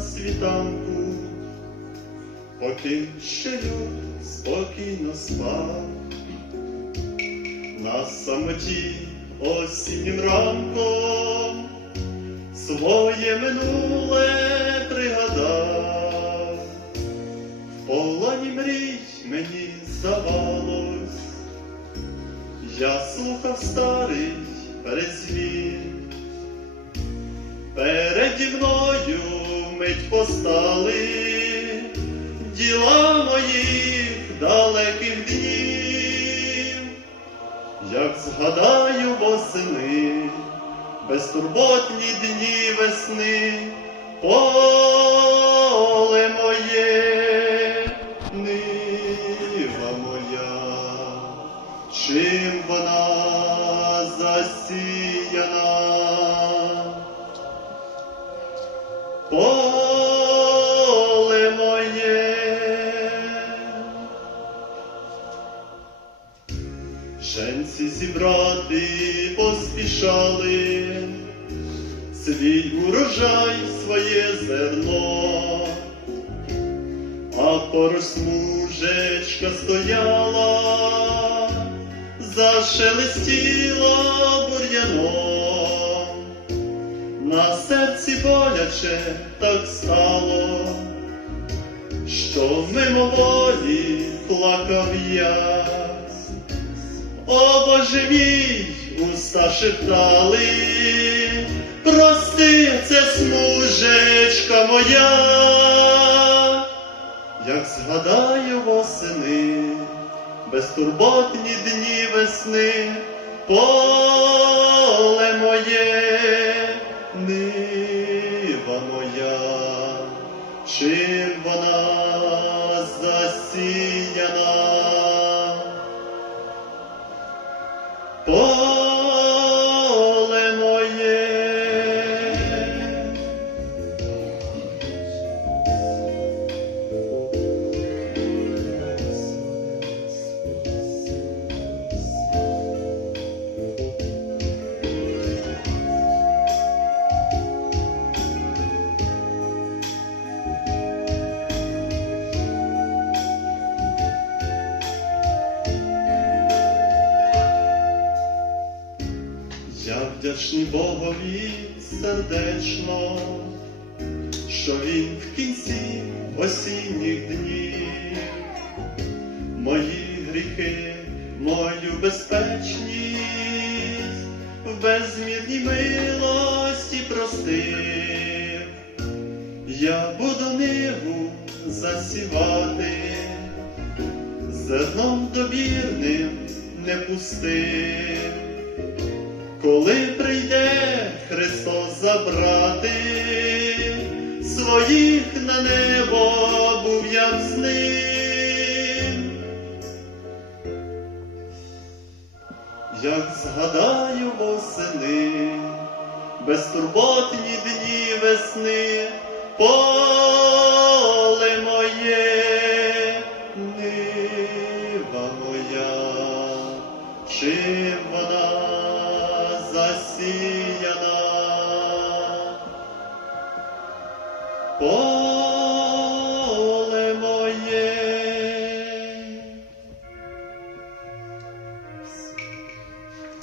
світанку, поки ще люд спокійно спав, на самоті осіннім ранком своє минуле пригадав, в полоні мрій мені здавалось, я слухав старий перезвін. Переді мною мить постали діла моїх далеких днів, як згадаю восени, безтурботні дні весни, поле зібрати поспішали, свій урожай, своє зерно, а поруч смужечка стояла, зашелестіла бур'яном. На серці боляче так стало, що мимоволі плакав я. Мій, уста шептали, прости, це смужечка моя, як згадаю восени, безтурботні дні весни, поле моє, нива моя, чим вона засіяна. Поле Я вдячний Богові сердечно, що він в кінці осінніх днів мої гріхи, мою безпечність в безмірній милості простив. Я буду ниву засівати, зерном добірним не пустив. Коли прийде Христос забрати своїх на небо, був я з ним. Як згадаю восени, безтурботні дні весни, поле моє, нива моя, чим вона засіяна. Поле